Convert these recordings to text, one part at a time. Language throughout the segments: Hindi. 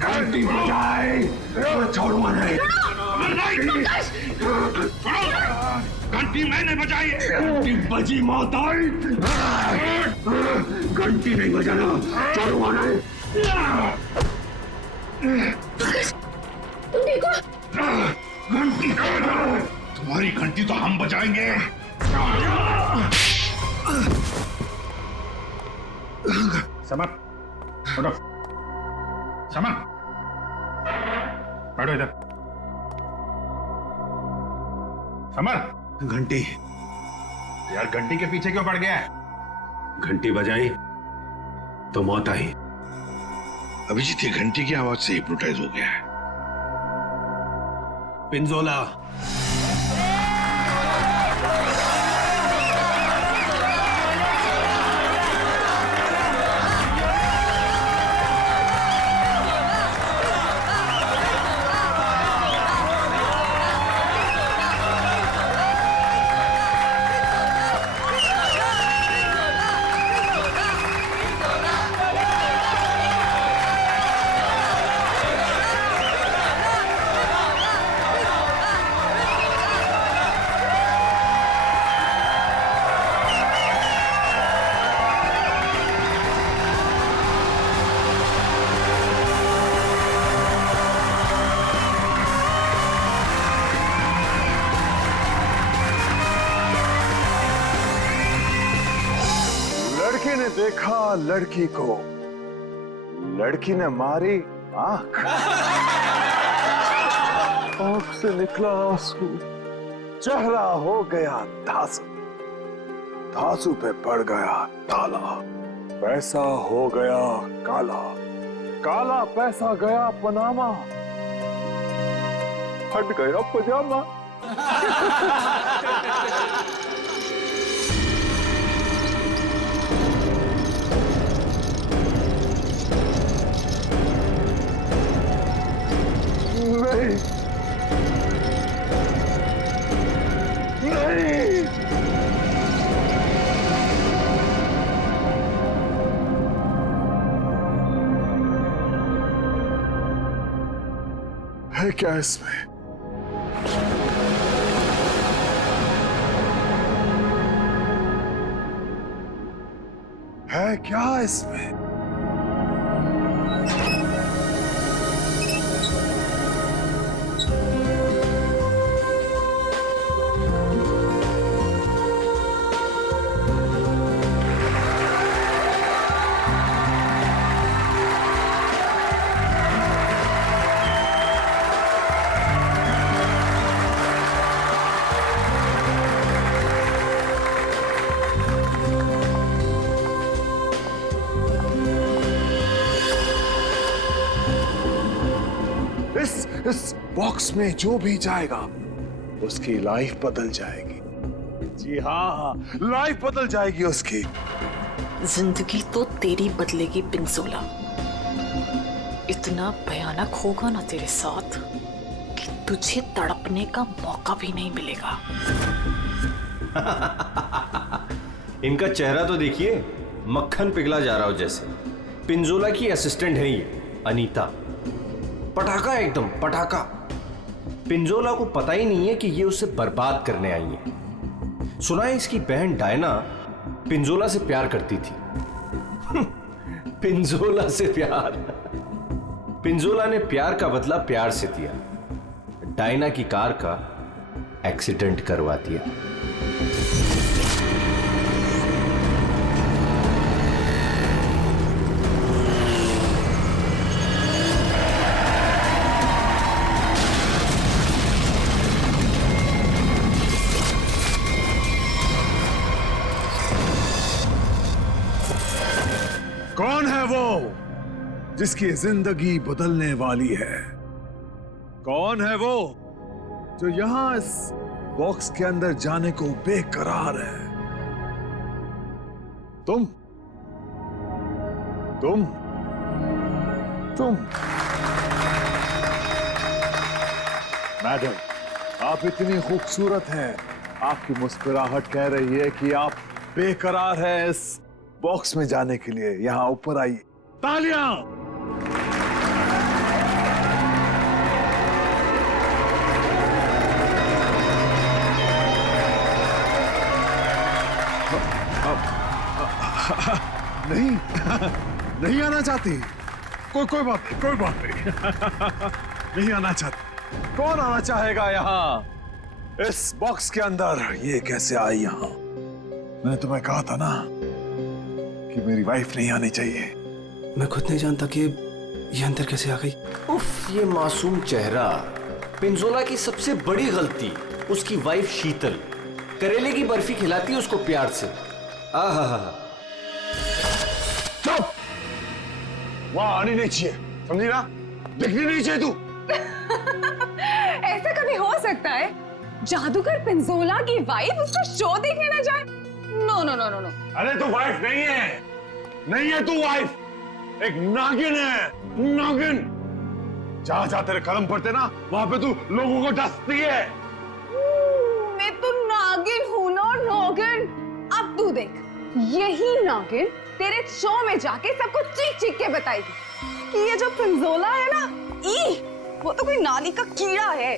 घंटी बजाए, छोड़ूंगा नहीं। घंटी मैंने बजाई है। घंटी बजी मौत आई। घंटी नहीं बजाना, छोड़ूंगा नहीं। तुम देखो, घंटी तुम्हारी घंटी तो हम बजाएंगे। समर, उठो। समर, बैठो इधर। समर, घंटी यार घंटी के पीछे क्यों पड़ गया है? घंटी बजाई तो मौत आई। अभिजीत ये घंटी की आवाज से हिप्नोटाइज हो गया है। पिंजोला, लड़के ने देखा लड़की को, लड़की ने मारी आंख, आंख से निकला आंसू, चेहरा हो गया धांसू, धांसू पे पड़ गया ताला, पैसा हो गया काला, काला पैसा गया पनामा, फट गया पजामा। नहीं, नहीं, है क्या इसमें? है क्या इसमें? इस बॉक्स में जो भी जाएगा उसकी लाइफ बदल जाएगी। जी हाँ, लाइफ बदल जाएगी उसकी। जिंदगी तो तेरी बदलेगी पिंजोला। इतना भयानक होगा ना तेरे साथ कि तुझे तड़पने का मौका भी नहीं मिलेगा। इनका चेहरा तो देखिए, मक्खन पिघला जा रहा हो जैसे। पिंजोला की असिस्टेंट है ये अनीता, पटाखा एकदम पटाखा। पिंजोला को पता ही नहीं है कि ये उसे बर्बाद करने आई है। सुना है इसकी बहन डायना पिंजोला से प्यार करती थी। पिंजोला से प्यार। पिंजोला ने प्यार का बदला प्यार से दिया, डायना की कार का एक्सीडेंट करवा दिया। कौन है वो जिसकी जिंदगी बदलने वाली है? कौन है वो जो यहां इस बॉक्स के अंदर जाने को बेकरार है? तुम तुम तुम मैडम, आप इतनी खूबसूरत हैं, आपकी मुस्कुराहट कह रही है कि आप बेकरार हैं इस बॉक्स में जाने के लिए। यहां ऊपर आइए। तालियां नहीं नहीं आना चाहती। कोई बात नहीं नहीं आना चाहती। कौन आना चाहेगा यहाँ? इस बॉक्स के अंदर ये कैसे आई यहाँ? मैंने तुम्हें कहा था ना कि मेरी वाइफ नहीं आनी चाहिए। मैं खुद नहीं जानता कि ये अंदर कैसे आ गई। उफ, ये मासूम चेहरा। पिंजोला की सबसे बड़ी गलती उसकी वाइफ शीतल करेले की बर्फी खिलाती है उसको प्यार से। आहा, चुप! वहां आनी नहीं चाहिए, समझी ना? दिखनी नहीं चाहिए तू। ऐसा कभी हो सकता है जादूगर पिंजोला की वाइफ उसका शो देखने ना जाए? No no no no no. अरे तू वाइफ नहीं है, नहीं है तू वाइफ, एक नागिन है, नागिन। जहां जहां तेरे कदम पड़ते ना वहां पे तू लोगों को डसती है। मैं तो नागिन हूं ना, नागिन। अब तू देख, यही नागिन तेरे शो में जाके सबको चीख चीख के बताएगी कि ये जो पिंजोला है ना, वो तो कोई नाली का कीड़ा है,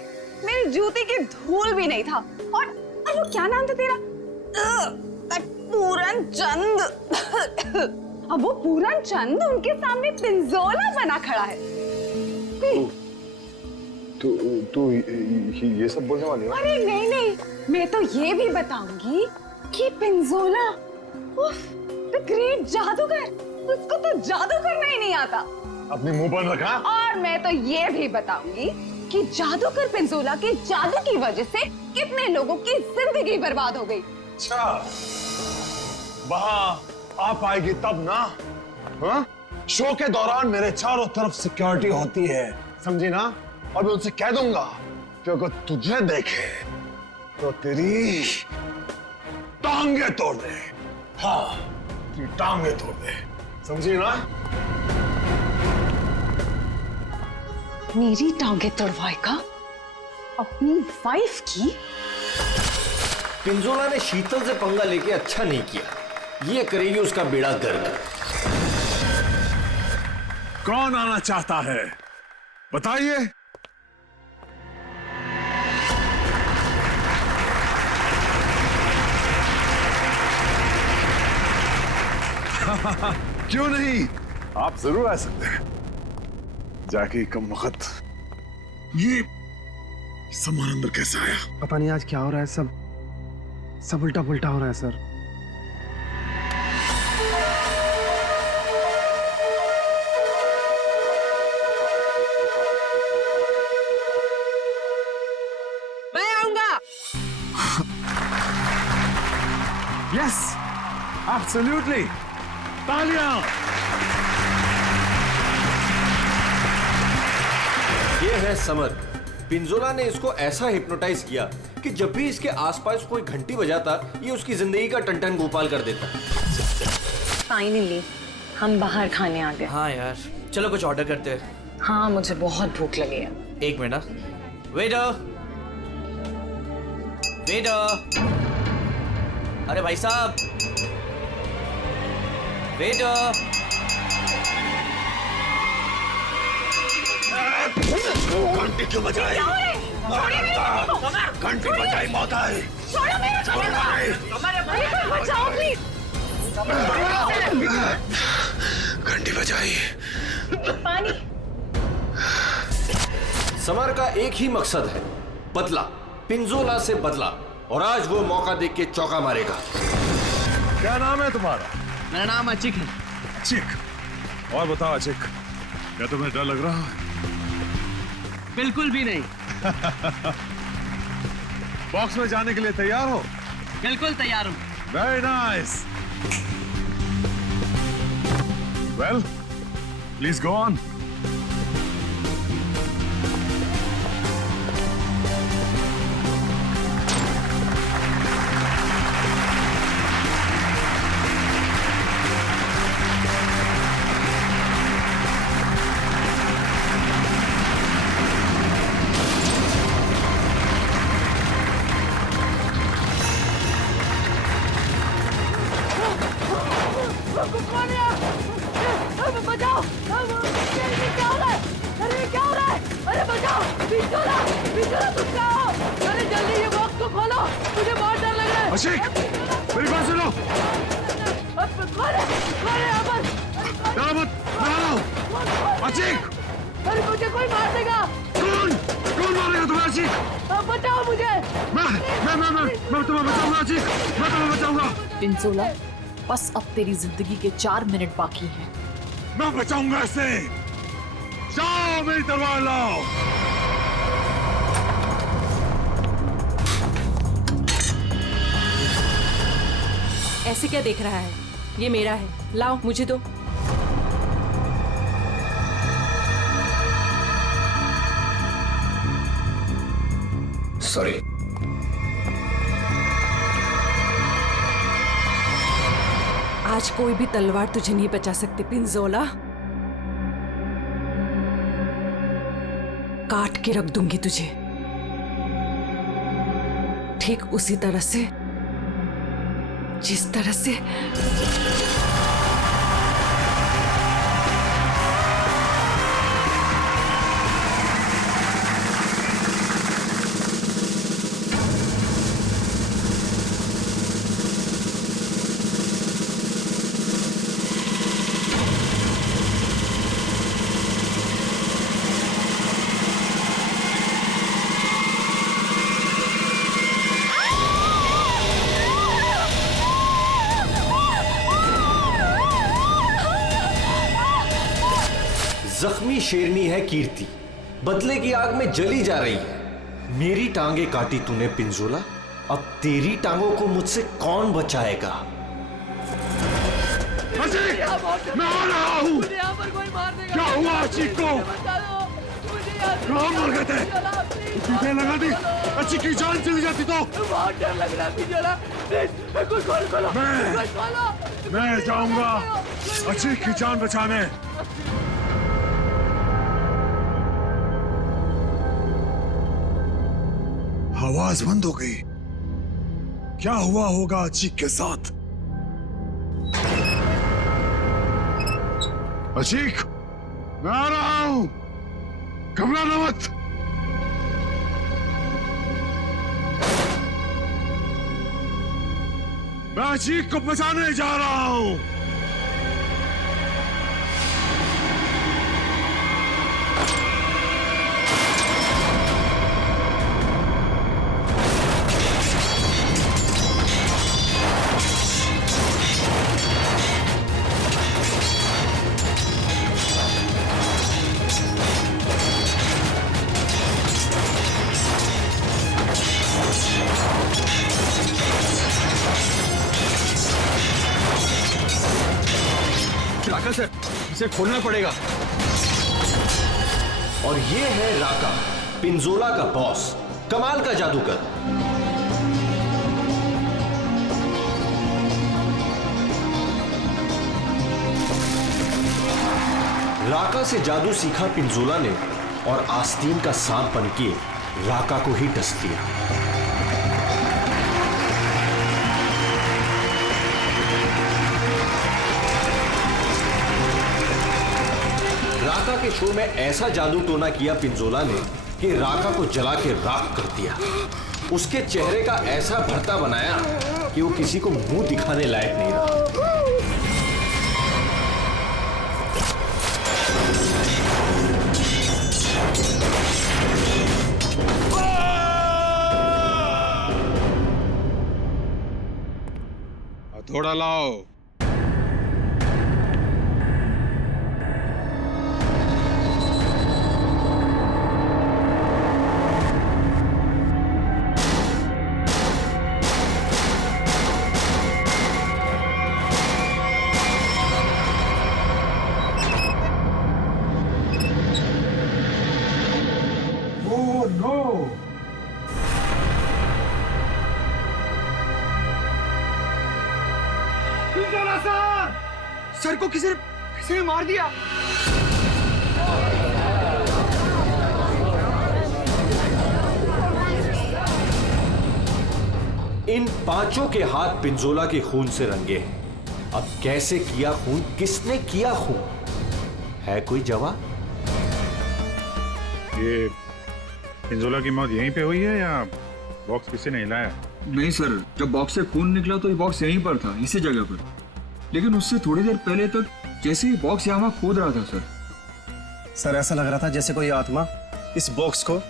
मेरी जूती की धूल भी नहीं था। और वो क्या नाम था तेरा? पूरन चंद। अब वो पूरन चंद उनके सामने पिंजोला बना खड़ा है। तू ये सब बोलने वाली है? अरे नहीं नहीं, मैं तो ये भी बताऊंगी कि पिंजोला द ग्रेट जादूगर, उसको तो जादू करना ही नहीं आता। अपनी मुंह बंद रखा। और मैं तो ये भी बताऊंगी कि जादूगर पिंजोला के जादू की वजह से कितने लोगों की जिंदगी बर्बाद हो गई। अच्छा, वहां आप आएगी तब ना? हाँ? शो के दौरान मेरे चारों तरफ सिक्योरिटी होती है, समझी ना? और मैं उनसे कह दूंगा कि अगर तुझे देखे तो तेरी टांगे तोड़ दे। हाँ, तेरी टांगे तोड़ दे, समझी ना? मेरी टांगे तोड़वाएगा अपनी वाइफ की? पिंजोला ने शीतल से पंगा लेके अच्छा नहीं किया, ये करेगी उसका बेड़ा गर्क। कौन आना चाहता है बताइए? क्यों नहीं, आप जरूर आ सकते हैं। जाके कम वक्त ये सामान अंदर कैसे आया? पता नहीं आज क्या हो रहा है, सब उल्टा पुल्टा हो रहा है सर। मैं आऊंगा। Yes, absolutely. तालियां। ये है समर। पिंजोला ने इसको ऐसा हिप्नोटाइज किया कि जब भी इसके आसपास कोई घंटी बजाता ये उसकी जिंदगी का टन गोपाल कर देता। फाइनली हम बाहर खाने आ गए। हाँ यार, चलो कुछ ऑर्डर करते हैं। हाँ, मुझे बहुत भूख लगी है। एक मिनट। वेटर, वेटर, अरे भाई साहब, वेटर। घंटी क्यों बजाई? घंटी बजाई मौत आए। बचाओ प्लीज। घंटी बजाई। पानी। समर का एक ही मकसद है, बदला, पिंजोला से बदला, और आज वो मौका देख के चौका मारेगा। क्या नाम है तुम्हारा? मेरा नाम अचिक है। अचिक। और बताओ अचिक, क्या तुम्हें डर लग रहा है? बिल्कुल भी नहीं। बॉक्स में जाने के लिए तैयार हो? बिल्कुल तैयार हूँ। Very nice. Well, please go on. बचाओ! क्या हो रहा है? अरे क्या हो रहा है? अरे बचाओ! पिंजोला! पिंजोला तुम क्या हो? अरे जल्दी ये बॉक्स को खोलो, मुझे बहुत डर लग रहा है। अशिक, मेरी बात सुनो। खोलो! डरो मत, मैं आ रहा हूँ। अचीक! अरे मुझे कोई मार देगा। कौन मारेगा तुम्हें अचीक? बचाओ मुझे। मैं तुम्हें बचाऊंगा अचीक, मैं तुम्हें बचाऊंगा। पिंजोला, बस अब तेरी जिंदगी के 4 मिनट बाकी हैं। मैं बचाऊंगा इसे। जाओ मेरी तलवार लाओ। ऐसे क्या देख रहा है? ये मेरा है, लाओ मुझे दो। सॉरी। आज कोई भी तलवार तुझे नहीं बचा सकती पिंजोला। काट के रख दूंगी तुझे, ठीक उसी तरह से जिस तरह से जख्मी शेरनी है कीर्ति, बदले की आग में जली जा रही है। मेरी टांगे काटी तूने पिंजोला, अब तेरी टांगों को मुझसे कौन बचाएगा? मैं आ रहा हूँ। मुझे यहाँ पर कोई मार देगा। क्या हुआ अचीक को? बचा लो मुझे यहाँ से। कहाँ मर गए थे? तुझे लगा दी अचीक की जान चली जाती तो? बहुत डर लग रहा है पिंजोला। प्लीज कुछ खोलो। मैं जाऊंगा अचीक की जान बचाने। आवाज बंद हो गई। क्या हुआ होगा अचीक के साथ? अचीक, मैं आ रहा हूं, घबराना मत। मैं अचीक को बचाने जा रहा हूं। सर, इसे खोलना पड़ेगा। और ये है राका, पिंजोला का बॉस, कमाल का जादूगर। राका से जादू सीखा पिंजोला ने और आस्तीन का सांप बनके राका को ही डस दिया। राका के शो में ऐसा जादू टोना किया पिंजोला ने कि राका को जला के राख कर दिया। उसके चेहरे का ऐसा भरता बनाया कि वो किसी को मुंह दिखाने लायक नहीं रहा। हथौड़ा लाओ। सर को किसी ने मार दिया। इन पांचों के हाथ पिंजोला के खून से रंगे हैं। अब कैसे किया खून, किसने किया खून, है कोई जवाब? ये पिंजोला की मौत यहीं पे हुई है या बॉक्स किसी ने हिलाया? नहीं सर, जब बॉक्स से खून निकला तो ये बॉक्स यहीं पर था, इसी जगह पर। लेकिन उससे थोड़ी देर पहले तक जैसे ही बॉक्स यहाँ वहाँ कूद रहा था सर। सर ऐसा लग रहा था जैसे कोई आत्मा इस बॉक्स को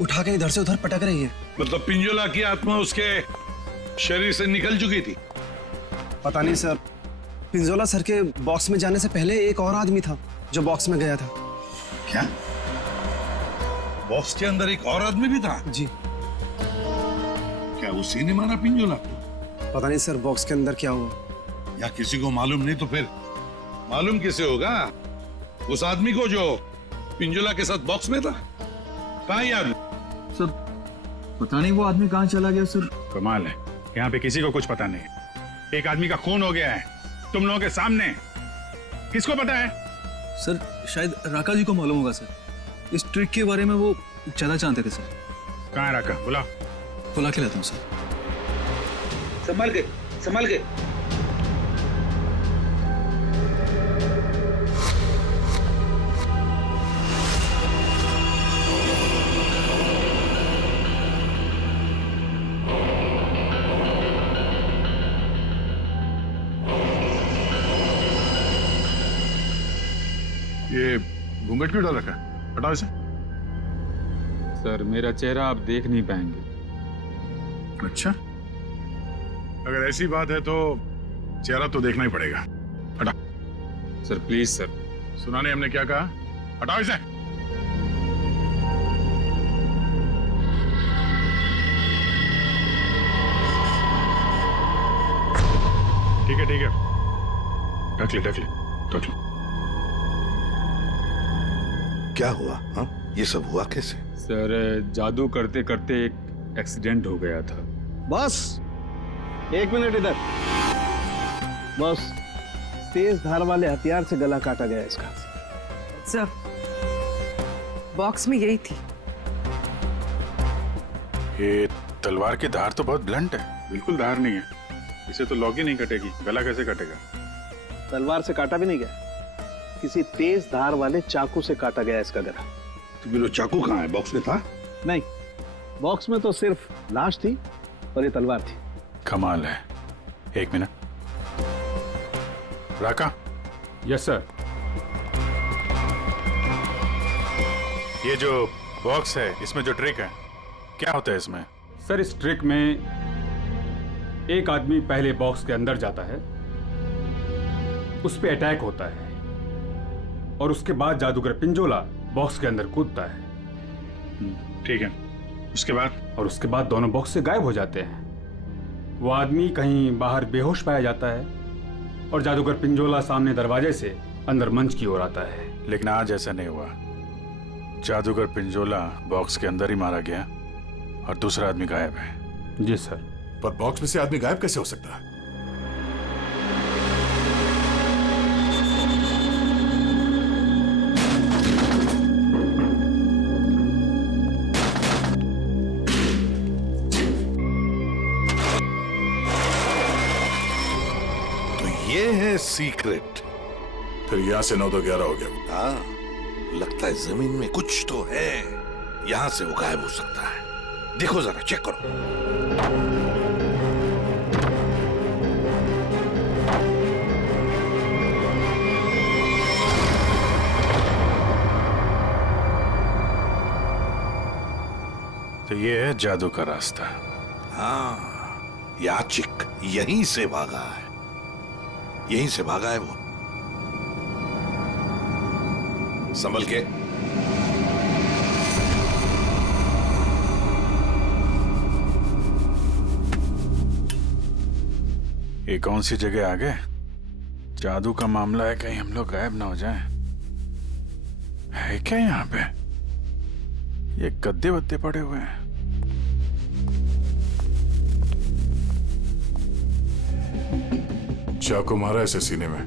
उठा के इधर से उधर पटक रही है। मतलब पिंजोला की आत्मा उसके शरीर से निकल चुकी थी। पता नहीं सर, पिंजोला सर के बॉक्स में जाने से पहले एक और आदमी था जो बॉक्स में गया था। क्या बॉक्स के अंदर एक और आदमी भी था? जी। क्या उसी ने मारा पिंजोला को? पता नहीं सर बॉक्स के अंदर क्या हुआ। या किसी को मालूम नहीं तो फिर मालूम किसे होगा? उस आदमी को जो पिंजोला के साथ बॉक्स में था। कहाँ ये आदमी? सर पता नहीं वो आदमी कहाँ चला गया सर। कमाल है, यहाँ पे किसी को कुछ पता नहीं है। एक आदमी का खून हो गया है तुम लोगों के सामने, किसको पता है? सर शायद राका जी को मालूम होगा सर, इस ट्रिक के बारे में वो ज्यादा जानते थे सर। कहाँ है राका? बुला के लाता हूँ सर। संभाल के, संभाल के। ये घूंघट क्यों डाल रखा है? हटाओ इसे। सर मेरा चेहरा आप देख नहीं पाएंगे। अच्छा, अगर ऐसी बात है तो चेहरा तो देखना ही पड़ेगा। हटा। Sir please sir. सुना नहीं हमने क्या कहा? हटाओ इसे। ठीक है ठीक है, ढक ले ढक ले ढक ले। क्या हुआ? हाँ, ये सब हुआ कैसे? सर जादू करते करते एक एक्सीडेंट हो गया था। बस 1 मिनट इधर। बस तेज धार वाले हथियार से गला काटा गया इसका। सर बॉक्स में यही थी। ये तलवार की धार तो बहुत ब्लंट है। बिल्कुल धार नहीं है, इसे तो लॉक ही नहीं कटेगी। गला कैसे कटेगा? तलवार से काटा भी नहीं गया, किसी तेज धार वाले चाकू से काटा गया इसका गला। तो फिर वो चाकू कहाँ है? बॉक्स में था? नहीं, बॉक्स में तो सिर्फ लाश थी और ये तलवार थी। कमाल है। 1 मिनट। राका। Yes sir. ये जो बॉक्स है इसमें जो ट्रिक है क्या होता है इसमें? सर इस ट्रिक में एक आदमी पहले बॉक्स के अंदर जाता है, उस पे अटैक होता है और उसके बाद जादूगर पिंजोला बॉक्स के अंदर कूदता है। ठीक है, उसके बाद? और उसके बाद दोनों बॉक्स से गायब हो जाते हैं। वो आदमी कहीं बाहर बेहोश पाया जाता है और जादूगर पिंजोला सामने दरवाजे से अंदर मंच की ओर आता है। लेकिन आज ऐसा नहीं हुआ। जादूगर पिंजोला बॉक्स के अंदर ही मारा गया और दूसरा आदमी गायब है। जी सर। पर बॉक्स में से आदमी गायब कैसे हो सकता है? ये है सीक्रेट। फिर यहाँ से 9 तो 11 हो गया। हाँ, लगता है जमीन में कुछ तो है, यहाँ से वो गायब हो सकता है। देखो जरा, चेक करो। तो ये है जादू का रास्ता। हाँ, याचिक यहीं से भागा है, यहीं से भागा है वो। संभल के। ये कौन सी जगह आ गए? जादू का मामला है, कहीं हम लोग गायब ना हो जाएं। है क्या यहाँ पे? ये गद्दे वद्दे पड़े हुए हैं। चाकू मारा ऐसे सीने में।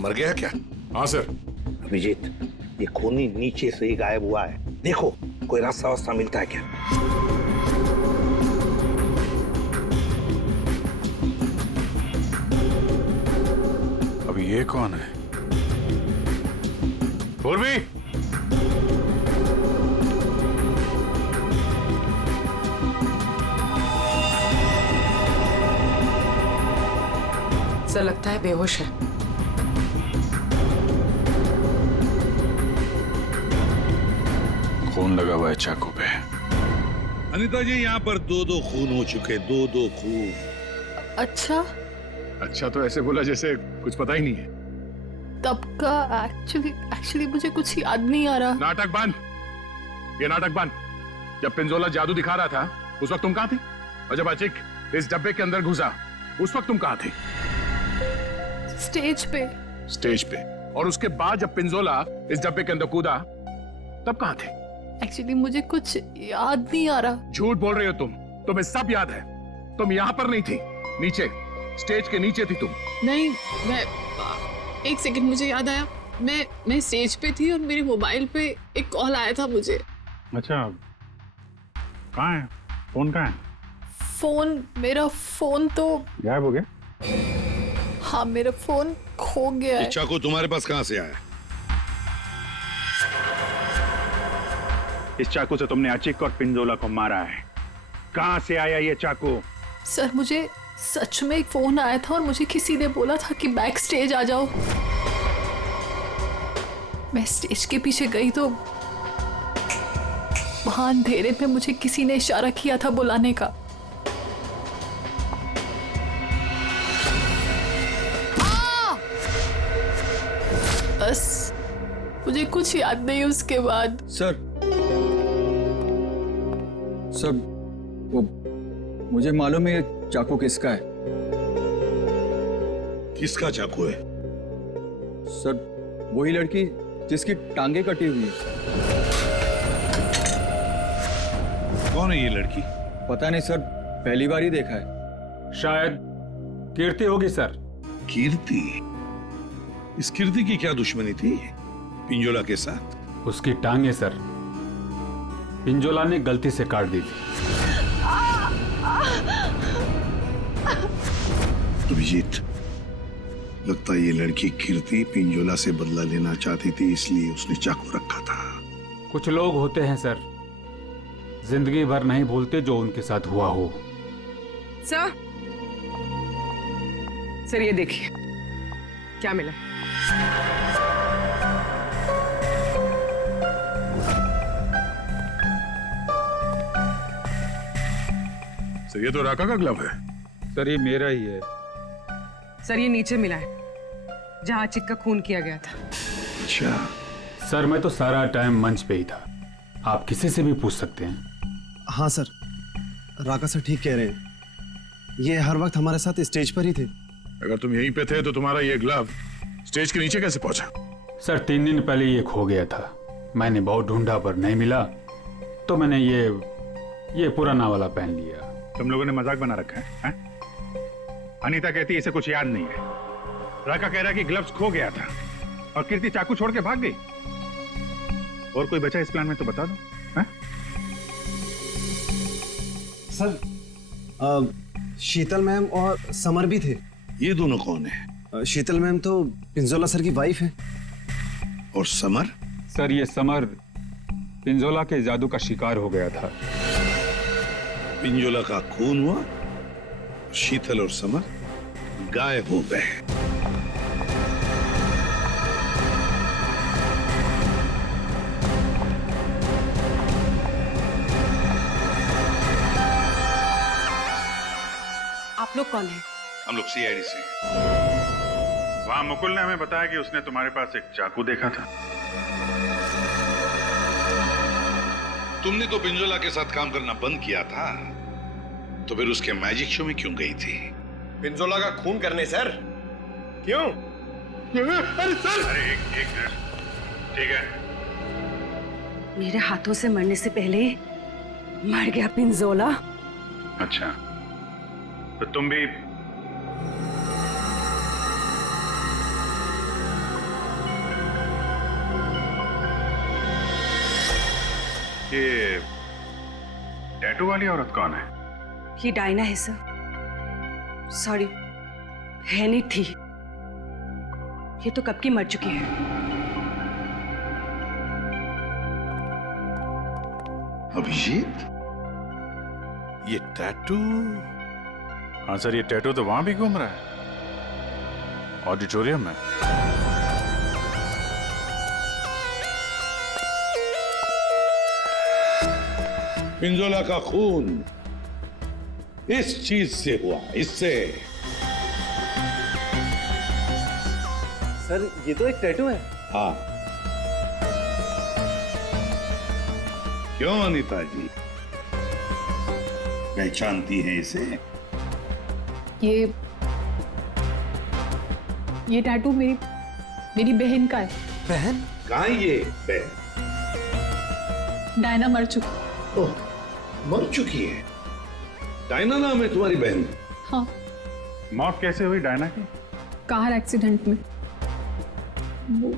मर गया क्या? हाँ सर। अभिजीत, ये खूनी नीचे से ही गायब हुआ है। देखो कोई रास्ता वास्ता मिलता है क्या? अब ये कौन है? पूर्वी, सर लगता है बेहोश है। खून लगा हुआ है चाकू पे। अनीता जी, यहाँ पर 2-2 खून हो चुके, 2-2 खून। अच्छा, अच्छा तो ऐसे बोला जैसे कुछ पता ही नहीं है। तब का एक्चुअली मुझे कुछ याद नहीं आ रहा। नाटक बंद, ये नाटक बंद। जब पिंजोला जादू दिखा रहा था उस वक्त तुम कहाँ थी? और जब अचिक इस डब्बे के अंदर घुसा उस वक्त तुम कहाँ थी? स्टेज पे। स्टेज पे। और उसके बाद जब पिंजोला इस डब्बे के अंदर कूदा तब कहाँ थे? एक्चुअली मुझे कुछ याद नहीं आ रहा। झूठ बोल रहे हो तुम, तुम्हें सब याद है। तुम यहाँ पर नहीं थी, नीचे स्टेज के नीचे थी तुम। नहीं, मैं एक सेकंड, मुझे याद आया। मैं स्टेज पे थी और मेरे मोबाइल पे एक कॉल आया था मुझे। अच्छा, कहाँ है फोन? कहाँ है मेरा फोन तो गायब हो गया। हाँ, मेरा फोन खो गया है। चाकू तुम्हारे पास कहाँ से आया? इस चाकू से तुमने अचिक और पिंजोला को मारा है। कहाँ से आया ये चाकू? सर, मुझे सच में एक फोन आया था और मुझे किसी ने बोला था कि बैक स्टेज आ जाओ। मैं स्टेज के पीछे गई तो वहां अंधेरे में मुझे किसी ने इशारा किया था बुलाने का। बस मुझे कुछ याद नहीं उसके बाद। सर वो मुझे मालूम है ये चाकू किसका है। किसका चाकू है? सर वही लड़की जिसकी टांगे कटी हुई है। कौन है ये लड़की? पता नहीं सर, पहली बार ही देखा है। शायद कीर्ति होगी सर। कीर्ति? इस कीर्ति की क्या दुश्मनी थी पिंजोला के साथ? उसकी टांगे सर पिंजोला ने गलती से काट दी थी। अभिजीत, लगता है ये लड़की कीर्ति पिंजोला से बदला लेना चाहती थी, इसलिए उसने चाकू रखा था। कुछ लोग होते हैं सर, जिंदगी भर नहीं भूलते जो उनके साथ हुआ हो। सर ये देखिए क्या मिला। सर ये तो राका का ग्लव है। सर ये मेरा ही है। सर ये नीचे मिला है जहां अचिक का खून किया गया था। अच्छा सर, मैं तो सारा टाइम मंच पे ही था, आप किसी से भी पूछ सकते हैं। हाँ सर, राका सर ठीक कह रहे हैं, ये हर वक्त हमारे साथ स्टेज पर ही थे। अगर तुम यहीं पे थे तो तुम्हारा ये ग्लव स्टेज के नीचे कैसे पहुंचा? सर 3 दिन पहले ये खो गया था, मैंने बहुत ढूंढा पर नहीं मिला, तो मैंने ये पुराना वाला पहन लिया। तुम लोगों ने मजाक बना रखा है? अनीता कहती है इसे कुछ याद नहीं है, राका कह रहा है कि ग्लव्स खो गया था और कीर्ति चाकू छोड़ के भाग गई। और कोई बचा इस प्लान में तो बता दो। है? सर शीतल मैम और समर भी थे। ये दोनों कौन है? शीतल मैम तो पिंजोला सर की वाइफ है। और समर? सर ये समर पिंजोला के जादू का शिकार हो गया था। पिंजोला का खून हुआ, शीतल और समर गायब हो गए। आप लोग कौन हैं? हम लोग सीआईडी से। वहां मुकुल ने हमें बताया कि उसने तुम्हारे पास एक चाकू देखा था। तुमने तो पिंजोला के साथ काम करना बंद किया था, तो फिर उसके मैजिक शो में क्यों गई थी? पिंजोला का खून करने सर। क्यों? अरे सर! अरे एक मिनट, ठीक है। मेरे हाथों से मरने से पहले मर गया पिंजोला। अच्छा, तो तुम भी ये टैटू वाली औरत कौन है? ये डायना है सर। सॉरी, है नहीं थी, ये तो कब की मर चुकी है। अभिजीत, ये टैटू? हाँ सर, ये टैटू तो वहां भी घूम रहा है। ऑडिटोरियम में? पिंजोला का खून इस चीज से हुआ, इससे। सर ये तो एक टैटू है। हाँ। क्यों अनीता जी, पहचानती हैं इसे? ये टैटू मेरी बहन का है। बहन? कहाँ ये बहन? डायना मर चुकी। ओह, मर चुकी है? डायना नाम है तुम्हारी बहन? हाँ। मौत कैसे हुई डायना की? कार एक्सीडेंट में। वो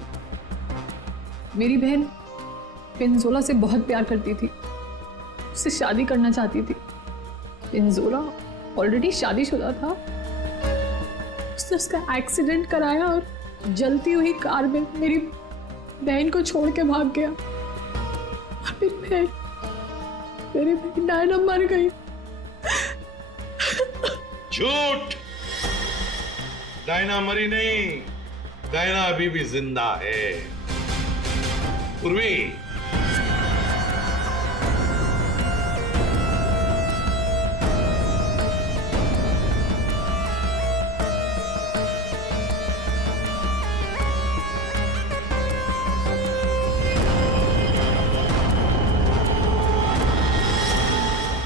मेरी बहन पिंजोला से बहुत प्यार करती थी, उससे शादी करना चाहती थी। पिंजोला ऑलरेडी शादीशुदा था। उसने उसका एक्सीडेंट कराया और जलती हुई कार में मेरी बहन को छोड़ के भाग गया। और मेरी बहन डायना मर गई। झूठ! डायना मरी नहीं, डायना अभी भी जिंदा है। पूर्वी,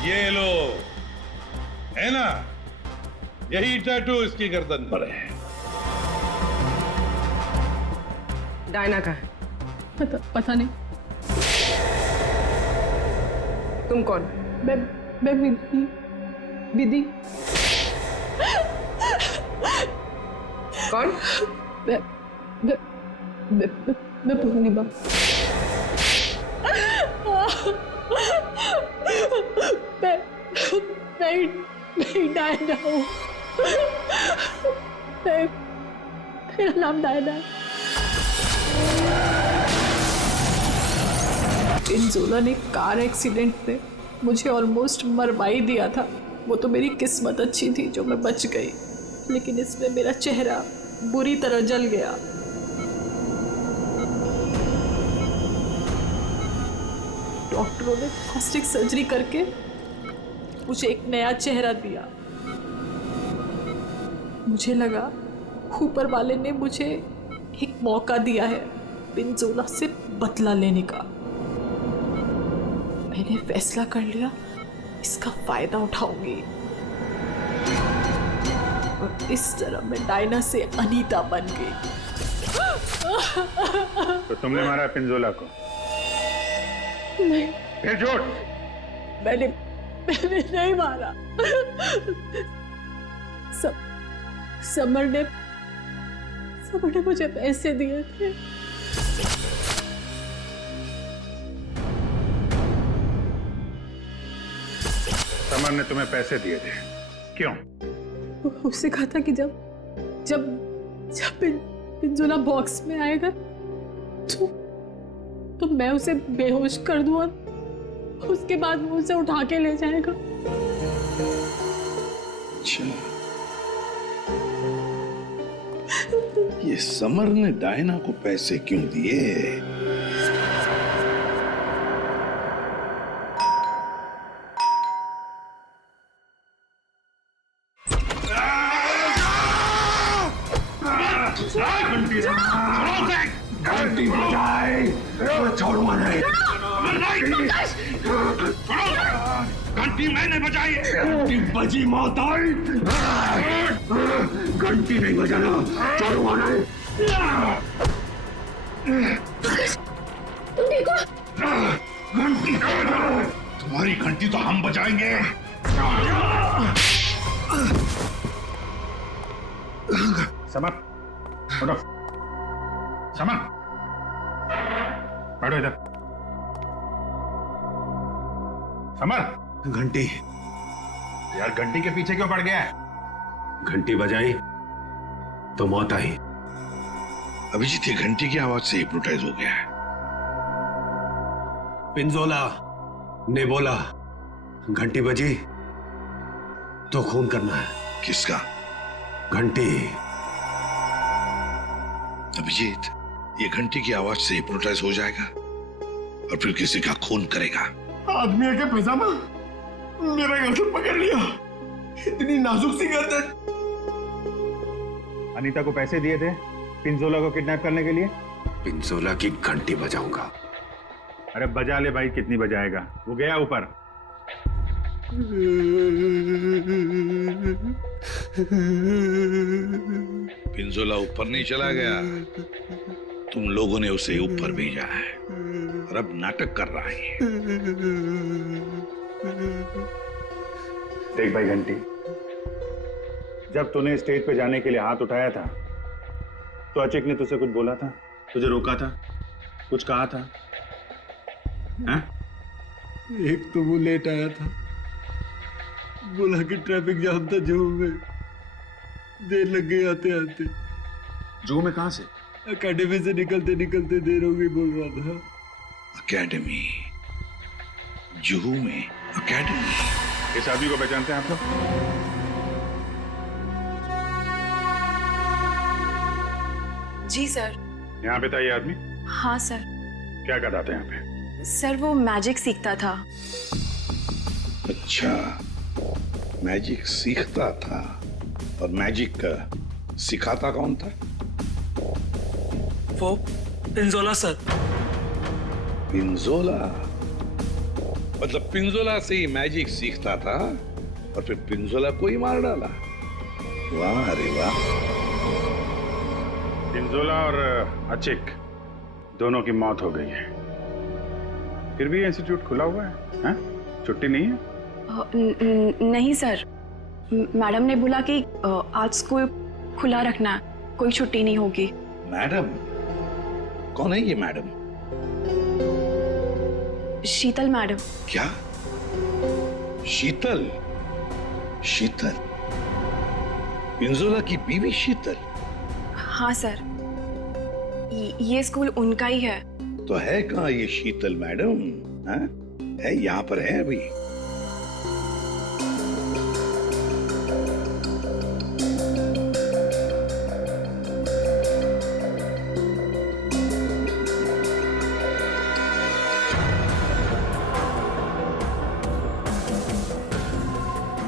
ये लो, है ना? यही टैटू इसकी गर्दन पर है। डायना का है। पता नहीं। तुम कौन? मैं विधि। कौन? मैं पूर्णिमा। मैं डायना हूँ। मेरा नाम डायना है। पिंजोला ने कार एक्सीडेंट में मुझे ऑलमोस्ट मरवा ही दिया था। वो तो मेरी किस्मत अच्छी थी जो मैं बच गई, लेकिन इसमें मेरा चेहरा बुरी तरह जल गया। डॉक्टरों ने प्लास्टिक सर्जरी करके मुझे एक नया चेहरा दिया। मुझे लगा ऊपर वाले ने मुझे एक मौका दिया है पिंजोला से बदला लेने का। मैंने फैसला कर लिया, इसका फायदा उठाऊंगी और इस तरह मैं डायना से अनीता बन गई। तो तुमने मारा पिंजोला को? नहीं। फिर झूठ। मैंने नहीं मारा। समर ने मुझे पैसे दिए थे। समर ने तुम्हें पैसे दिए थे? क्यों? उससे कहा था कि जब पिंजोला बॉक्स में आएगा तो मैं उसे बेहोश कर दूं और उसके बाद वो उसे उठा के ले जाएगा। अच्छा, ये समर ने डायना को पैसे क्यों दिए? घंटी बजाए, छोड़ूंगा नहीं। घंटी मैंने बजाई, घंटी बजी मौत आई। घंटी नहीं बजाना, छोड़ूंगा नहीं। घंटी तुम्हारी घंटी तो हम बजाएंगे। समर, उठो। समर, बैठो इधर। समर, घंटी यार घंटी के पीछे क्यों पड़ गया है? घंटी बजाई तो मौत आई। अभिजीत ये घंटी की आवाज से हिप्नोटाइज हो गया है। पिंजोला ने बोला घंटी बजी तो खून करना है। किसका? घंटी अभिजीत, ये घंटी की आवाज से हिप्नोटाइज हो जाएगा और फिर किसी का खून करेगा। आदमी के पैजामा मेरा गर्दन पकड़ लिया, इतनी नाजुक सी गर्दन। अनीता को पैसे दिए थे पिंजोला को किडनैप करने के लिए? पिंजोला की घंटी बजाऊंगा। अरे बजा ले भाई, कितनी बजाएगा? वो गया ऊपर। पिंजोला ऊपर नहीं चला गया, तुम लोगों ने उसे ऊपर भेजा है और अब नाटक कर रहा है। देख भाई घंटी, जब तूने स्टेज पे जाने के लिए हाथ उठाया था तो अचिक ने तुझसे कुछ बोला था? तुझे रोका था? कुछ कहा था? हाँ? एक तो वो लेट आया था, बोला कि ट्रैफिक जाम था जू में, देर लग गई आते आते। जू में कहां से? अकेडमी से निकलते निकलते देर हो गई बोल रहा था। अकेडमी? जुहू में अकेडमी? इस आदमी को पहचानते हैं आप लोग? जी सर। यहाँ पे था ये आदमी? हाँ सर। क्या करता था यहाँ पे? सर वो मैजिक सीखता था। अच्छा, मैजिक सीखता था। और मैजिक सिखाता कौन था? वो पिंजोला सर। पिंजोला? मतलब पिंजोला से ही मैजिक सीखता था और फिर पिंजोला को ही मार डाला? वाह रे वाह। पिंजोला और अचिक दोनों की मौत हो गई है, फिर भी इंस्टीट्यूट खुला हुआ है, हा? छुट्टी नहीं है? नहीं सर, मैडम ने बोला कि आज स्कूल खुला रखना है, कोई छुट्टी नहीं होगी। मैडम? कौन है ये मैडम? शीतल मैडम। क्या? शीतल? शीतल? पिंजोला की बीवी शीतल? हाँ सर, ये स्कूल उनका ही है। तो है कहाँ ये शीतल मैडम? हाँ? है यहाँ पर है अभी?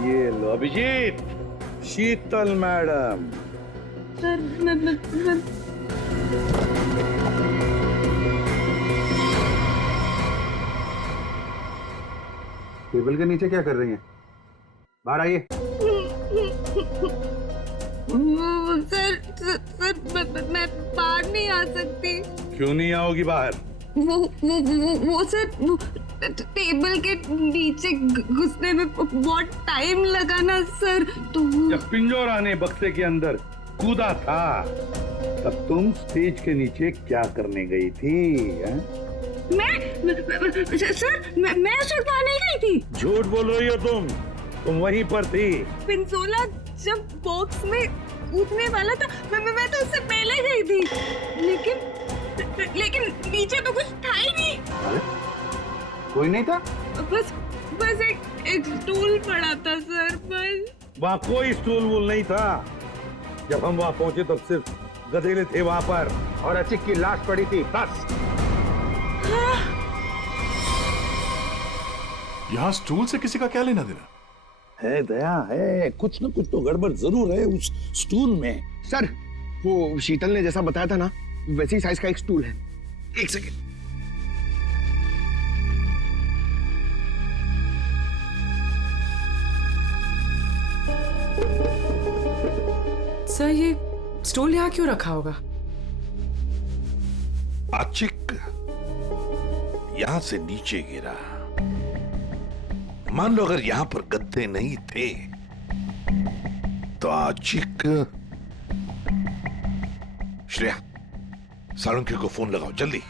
ये लो अभिजीत, शीतल मैडम। टेबल के नीचे क्या कर रही हैं? बाहर आइए। सर मैं बाहर नहीं आ सकती। क्यों नहीं आओगी बाहर? वो सर टेबल के नीचे घुसने में बहुत टाइम लगा ना सर, तो जब पिंजोरा ने बक्से के अंदर कूदा था तब तुम स्टेज के नीचे क्या करने गई थी? सर मैं उस वक्त वहाँ नहीं गई थी। झूठ बोल रही हो तुम वहीं पर थी। पिंजोला जब बॉक्स में कूदने वाला था मैं तो उससे पहले गई थी, लेकिन नीचे तो कुछ था ही नहीं। अरे कोई नहीं था? बस एक स्टूल पड़ा था सर, बस। वहाँ कोई स्टूल वूल नहीं था। जब हम वहाँ पहुंचे तब सिर्फ गधेले थे वहाँ पर और अचिक की लाश पड़ी थी, बस। यहाँ स्टूल से किसी का क्या लेना देना? है दया, है कुछ न कुछ तो गड़बड़ जरूर है उस स्टूल में। सर वो शीतल ने जैसा बताया था ना, वैसी साइज का एक स्टूल है। एक सेकेंड। सर ये स्टूल यहाँ क्यों रखा होगा? अचिक यहां से नीचे गिरा। मान लो अगर यहां पर गद्दे नहीं थे तो अचिक। श्रेया, साळुंखे को फोन लगाओ जल्दी।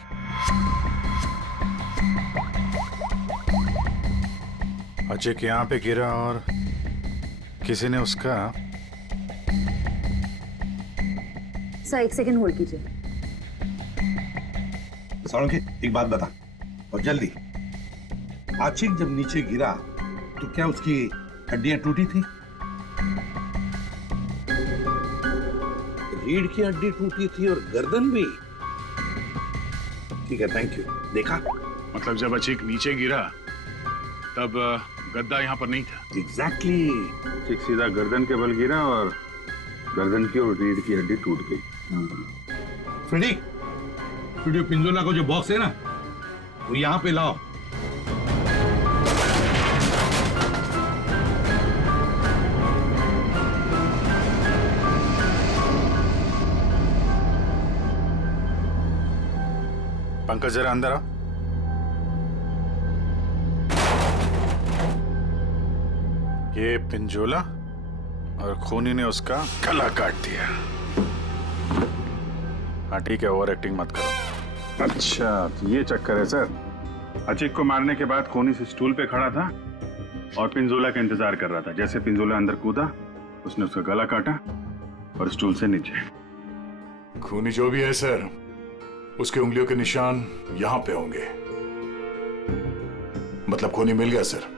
अचिक यहाँ पे गिरा और किसी ने उसका। सर एक सेकंड होल्ड कीजिए। साळुंखे एक बात बता और जल्दी। अचिक जब नीचे गिरा तो क्या उसकी हड्डियां टूटी थी? रीढ़ की हड्डी टूटी थी और गर्दन भी। ठीक है, थैंक यू। देखा? मतलब जब अचीक नीचे गिरा तब गद्दा यहाँ पर नहीं था। एग्जैक्टली। ठीक सीधा गर्दन के बल गिरा और गर्दन की और रीढ़ की हड्डी टूट गई। फ्रेडी, स्टूडियो पिंजोला को जो बॉक्स है ना, वो यहाँ पे लाओ। पंकज जरा अंदर आओ। ये पिंजोला और खूनी ने उसका गला काट दिया। हाँ ठीक है, ओवर एक्टिंग मत करो। अच्छा तो ये चक्कर है सर। अचीक को मारने के बाद खूनी से स्टूल पे खड़ा था और पिंजोला का इंतजार कर रहा था। जैसे पिंजोला अंदर कूदा, उसने उसका गला काटा और स्टूल से नीचे। खूनी जो भी है सर, उसके उंगलियों के निशान यहां पे होंगे। मतलब खूनी मिल गया सर।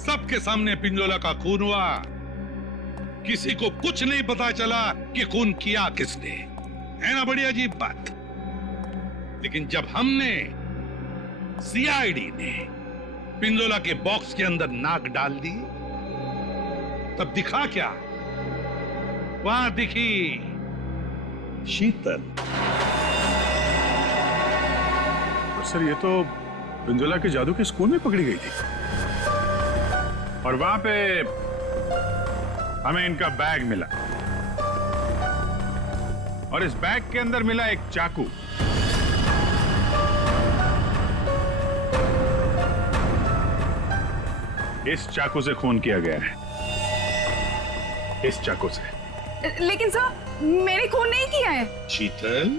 सबके सामने पिंजोला का खून हुआ। किसी को कुछ नहीं पता चला कि खून किया किसने। है ना बड़ी अजीब बात। लेकिन जब हमने, सीआईडी ने पिंजोला के बॉक्स के अंदर नाक डाल दी, तब दिखा क्या? वहां दिखी शीतल। सर ये तो पिंजोला के जादू के स्कूल में पकड़ी गई थी और वहां पे हमें इनका बैग मिला और इस बैग के अंदर मिला एक चाकू। इस चाकू से खून किया गया है, इस चाकू से। लेकिन सर मैंने खून नहीं किया है। शीतल,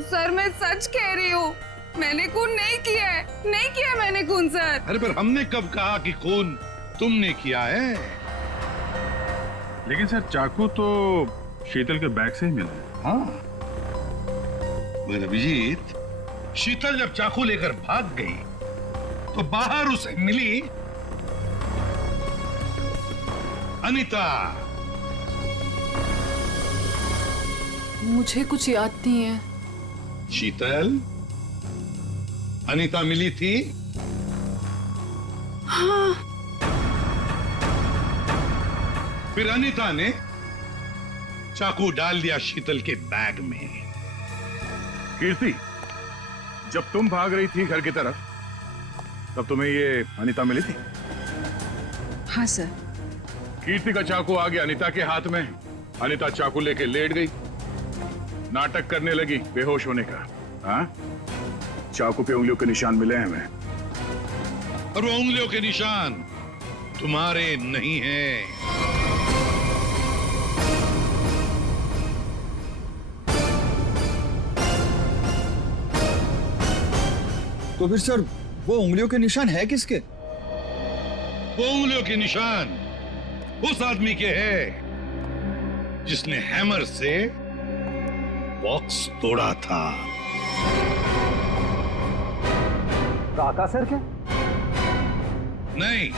सर मैं सच कह रही हूँ, मैंने खून नहीं किया है, नहीं किया मैंने खून सर। अरे पर हमने कब कहा कि खून तुमने किया है? लेकिन सर चाकू तो शीतल के बैग से ही मिला है। हाँ पर अभिजीत, शीतल जब चाकू लेकर भाग गई तो बाहर उसे मिली अनीता। मुझे कुछ याद नहीं है। शीतल, अनीता मिली थी? हाँ। फिर अनीता ने चाकू डाल दिया शीतल के बैग में। कीर्ति, जब तुम भाग रही थी घर की तरफ, तब तुम्हें ये अनीता मिली थी? हाँ सर। कीर्ति का चाकू आ गया अनीता के हाथ में। अनीता चाकू लेके लेट गई, नाटक करने लगी बेहोश होने का। हाँ, चाकू पे उंगलियों के निशान मिले हैं हमें। और वो उंगलियों के निशान तुम्हारे नहीं हैं। तो फिर सर वो उंगलियों के निशान है किसके? वो उंगलियों के निशान उस आदमी के हैं जिसने हैमर से बॉक्स तोड़ा था। राका सर क्या? नहीं।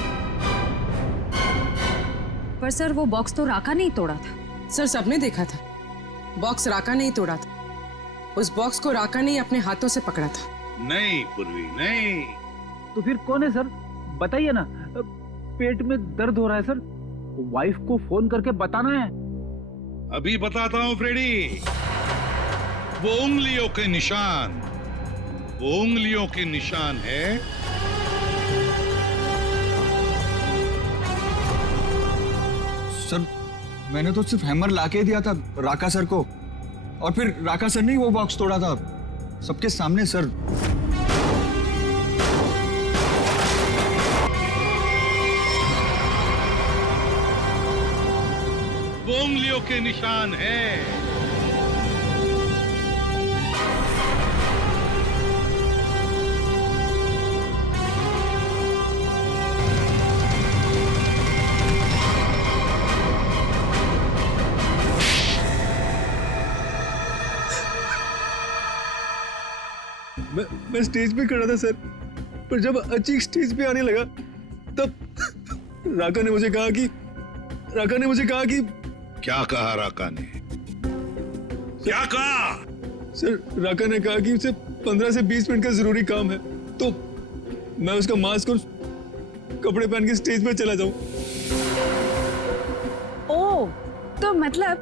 पर सर वो बॉक्स तो राका नहीं तोड़ा था। सर सबने देखा था, बॉक्स राका नहीं तोड़ा था। उस बॉक्स को राका ने अपने हाथों से पकड़ा था। नहीं पूर्वी, नहीं। तो फिर कौन है सर? बताइए ना। पेट में दर्द हो रहा है सर, वाइफ को फोन करके बताना है। अभी बताता हूं फ्रेडी। वो उंगलियों के निशान, वो उंगलियों के निशान है सर। मैंने तो सिर्फ हैमर लाके दिया था राका सर को, और फिर राका सर ने ही वो बॉक्स तोड़ा था सबके सामने सर। वो उंगलियों के निशान है। मैं स्टेज पे खड़ा था सर, पर जब अचीक स्टेज पे आने लगा तब राका ने मुझे कहा कि क्या कहा राका ने? क्या कहा? सर राका ने कहा कि उसे 15 से 20 मिनट का जरूरी काम है, तो मैं उसका मास्क और कपड़े पहन के स्टेज पे चला जाऊं। ओ, तो मतलब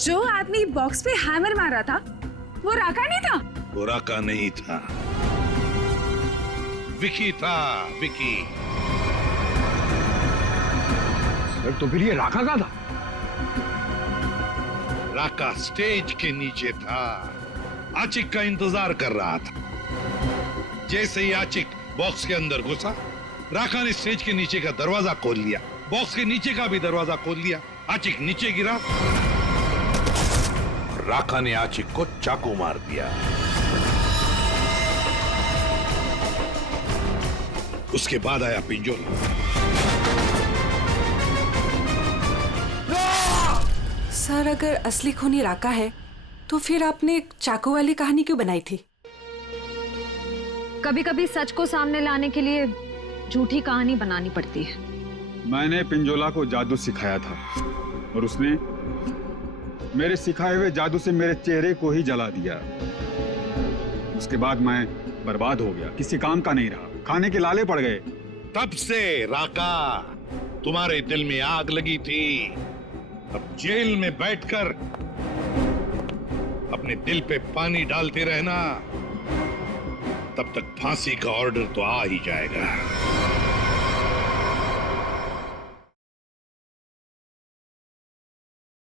जो आदमी बॉक्स पे हैमर मारा था वो राका नहीं था? वो राका नहीं था, विकी था, विकी। सर तो फिर ये राका का था? राका स्टेज के नीचे था, आचिक का इंतजार कर रहा था। जैसे ही आचिक बॉक्स के अंदर घुसा, राका ने स्टेज के नीचे का दरवाजा खोल लिया, बॉक्स के नीचे का भी दरवाजा खोल लिया। आचिक नीचे गिरा और राका ने आचिक को चाकू मार दिया। उसके बाद आया पिंजोला। सर अगर असली खूनी राका है तो फिर आपने चाकू वाली कहानी क्यों बनाई थी? कभी कभी सच को सामने लाने के लिए झूठी कहानी बनानी पड़ती है। मैंने पिंजोला को जादू सिखाया था और उसने मेरे सिखाए हुए जादू से मेरे चेहरे को ही जला दिया। उसके बाद मैं बर्बाद हो गया, किसी काम का नहीं रहा, खाने के लाले पड़ गए। तब से राका तुम्हारे दिल में आग लगी थी। अब जेल में बैठकर अपने दिल पे पानी डालते रहना, तब तक फांसी का ऑर्डर तो आ ही जाएगा।